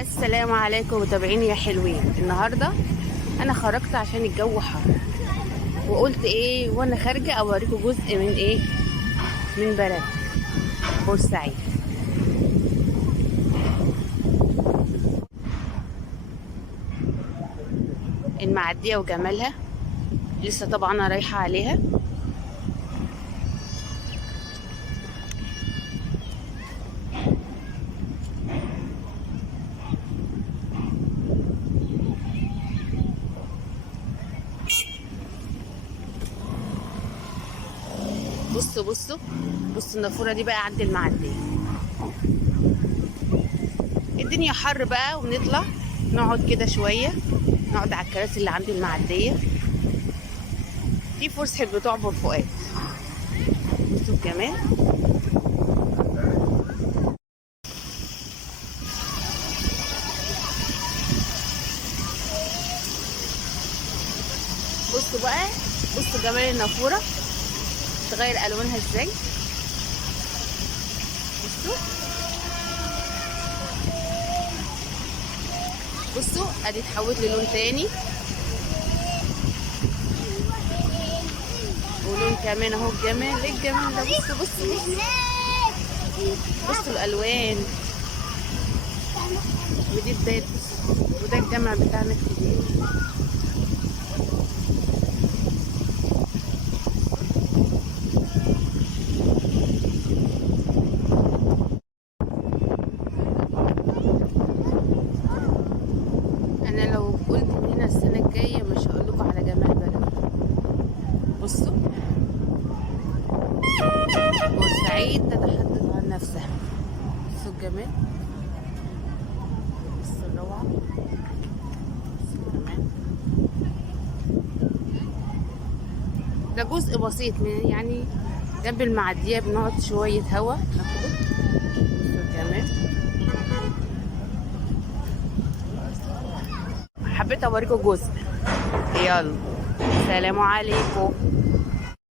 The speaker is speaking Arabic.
السلام عليكم متابعيني يا حلوين. النهارده انا خرجت عشان الجو حر، وقلت ايه وانا خارجه اوريكم جزء من ايه، من بلد بورسعيد. المعديه وجمالها، لسه طبعا انا رايحه عليها. بصوا بصوا بصوا النافوره دي بقى عند المعديه. الدنيا حر بقى، وبنطلع نقعد كده شويه، نقعد على الكراسي اللي عند المعديه. في فسحه بتعبر فؤاد. بصوا الجمال. بصوا بقى، بصوا جمال النافوره تغير الوانها ازاي. بصوا بصوا ادي اتحولت للون تاني، ولون كمان اهو. الجمال، ايه الجمال ده! بصوا بصوا بصوا بصوا الالوان. ودي بداية، وده الجامع بتاعنا الكبير. انا لو قلت من هنا السنه الجايه مش هقول لكم على جمال بلد. بصوا بورسعيد تتحدث عن نفسها. بصوا الجمال، بصوا الروعه، بصوا الجمال. ده جزء بسيط من يعني جنب المعديه، بنقعد شويه هوا ناخده. بصوا الجمال. حبيت اوريكم جزء. يلا، سلام عليكم.